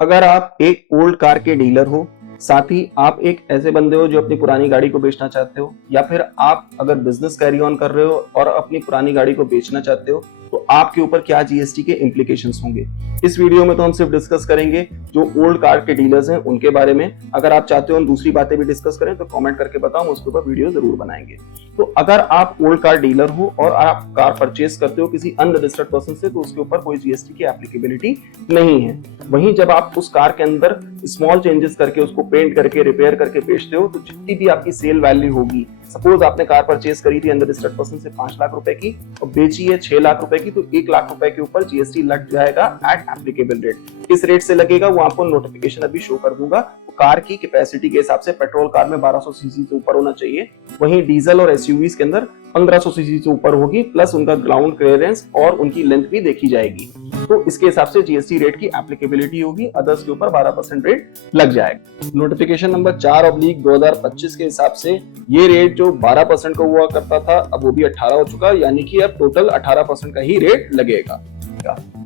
अगर आप एक ओल्ड कार के डीलर हो, साथ ही आप एक ऐसे बंदे हो जो अपनी पुरानी गाड़ी को बेचना चाहते हो, या फिर आप अगर बिजनेस कैरी ऑन कर रहे हो और अपनी पुरानी गाड़ी को बेचना चाहते हो, तो आपके ऊपर क्या जीएसटी के इम्प्लीकेशंस होंगे। इस वीडियो में तो हम सिर्फ डिस्कस करेंगे जो ओल्ड कार के डीलर्स हैं उनके बारे में। अगर आप चाहते हो हम दूसरी बातें भी डिस्कस करें तो कमेंट करके बताओ, हम उसके ऊपर वीडियो जरूर बनाएंगे। तो अगर आप ओल्ड कार डीलर हो और आप कार परचेज करते हो किसी अनरजिस्टर्ड पर्सन से, तो उसके ऊपर कोई जीएसटी की एप्लीकेबिलिटी नहीं है। वहीं जब आप उस कार के अंदर स्मॉल चेंजेस करके, उसको पेंट करके, रिपेयर करके बेचते हो, तो जितनी भी आपकी सेल वैल्यू होगी, सपोज आपने कार परचेज करी थी अनरजिस्टर्ड पर्सन से 5 लाख रुपए की और बेची है 6 लाख रुपए की, तो 1 लाख रुपए के ऊपर जीएसटी लग जाएगा एट एप्लीकेबल रेट। किस रेट से लगेगा वो आपको नोटिफिकेशन अभी शो कर दूंगा। तो कार की कैपेसिटी के हिसाब से पेट्रोल कार में 1200 सीसी से ऊपर होना चाहिए, वहीं डीजल और एसयूवीज के अंदर 1500 सीसी से ऊपर होगी, प्लस उनका ग्राउंड क्लियरेंस और उनकी लेंथ भी देखी जाएगी। तो इसके हिसाब से जीएसटी रेट की एप्लीकेबिलिटी होगी, अदर्स के ऊपर 12% रेट लग जाएगा। नोटिफिकेशन नंबर 4/2025 के हिसाब से ये रेट जो 12% का हुआ करता था, अब वो भी 18 हो चुका, यानी कि अब टोटल 18% का ही रेट लगेगा।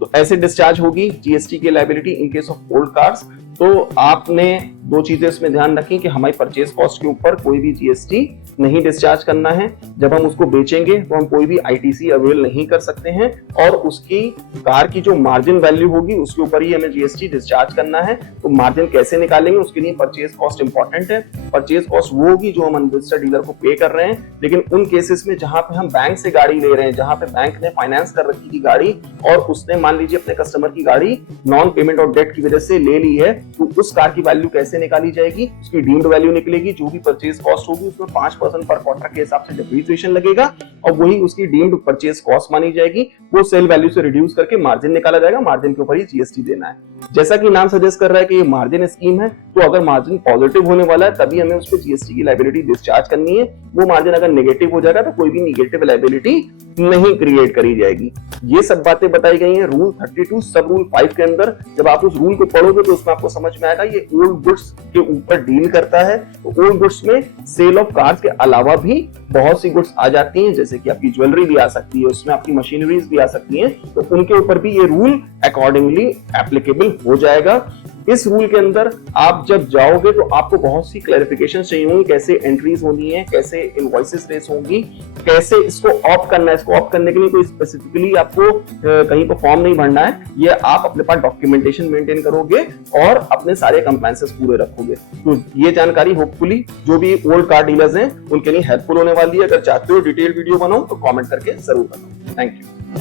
तो ऐसे डिस्चार्ज होगी जीएसटी की liability in case of old cars. तो आपने दो चीजें इसमें ध्यान रखें कि हमारी परचेज कॉस्ट के ऊपर कोई भी जीएसटी नहीं डिस्चार्ज करना है। जब हम उसको बेचेंगे तो हम कोई भी आईटीसी अवेल नहीं कर सकते हैं, और उसकी कार की जो मार्जिन वैल्यू होगी उसके ऊपर ही हमें जीएसटी डिस्चार्ज करना है। तो मार्जिन कैसे निकालेंगे उसके लिए परचेज कॉस्ट इंपॉर्टेंट है। परचेज कॉस्ट वो होगी जो हम अनरजिस्टर्ड डीलर को पे कर रहे हैं, लेकिन उन केसेस में जहां पे हम बैंक से गाड़ी ले रहे हैं, जहां पे बैंक ने फाइनेंस कर रखी थी गाड़ी और उसने मान लीजिए अपने कस्टमर की गाड़ी नॉन पेमेंट और डेट की वजह से ले ली है, तो उस कार की वैल्यू कैसे निकाली जाएगी? उसकी डीम्ड वैल्यू निकलेगी, जो भी परचेज कॉस्ट होगी उसमें 5% पर क्वार्टर के हिसाब से डिप्रीसिएशन लगेगा, और वही उसकी डीम्ड परचेज कॉस्ट मानी जाएगी। वो सेल वैल्यू से रिड्यूस करके मार्जिन निकाला जाएगा, मार्जिन के ऊपर ही जीएसटी देना है। जैसा कि नाम सजेस्ट कर रहा है कि ये मार्जिन स्कीम है, तो अगर मार्जिन पॉजिटिव होने वाला है तभी हमें उस पर जीएसटी की लायबिलिटी डिस्चार्ज करनी है। वो मार्जिन अगर नेगेटिव हो जाएगा तो कोई भी नेगेटिव लायबिलिटी नहीं क्रिएट करी जाएगी। ये सब बातें बताई गई हैं रूल 32 सब रूल 5 के अंदर। जब आप उस रूल को पढ़ोगे तो उसमें आपको समझ में आएगा ये ओल्ड गुड्स के ऊपर डील करता है। तो ओल्ड गुड्स में सेल ऑफ कार्स के अलावा भी बहुत सी गुड्स आ जाती हैं, जैसे कि आपकी ज्वेलरी भी आ सकती है, उसमें आपकी मशीनरीज भी आ सकती हैं, तो उनके ऊपर भी ये रूल अकॉर्डिंगली एप्लीकेबल हो जाएगा। इस रूल के अंदर आप जब जाओगे तो आपको बहुत सी क्लैरिफिकेशन चाहिए होंगी, कैसे एंट्रीज होनी है, कैसे इनवॉइसेस रेस होंगी, कैसे इसको ऑप्ट करना है। इसको ऑप्ट करने के लिए कोई स्पेसिफिकली आपको कहीं पर फॉर्म नहीं भरना है, ये आप अपने पास डॉक्यूमेंटेशन मेंटेन करोगे और अपने सारे कंप्लायंसेस पूरे रखोगे। तो ये जानकारी होपफुली जो भी ओल्ड कार डीलर्स हैं उनके लिए हेल्पफुल होने वाली है। अगर चाहते हो डिटेल वीडियो बनाओ तो कमेंट करके जरूर बताओ। Thank you.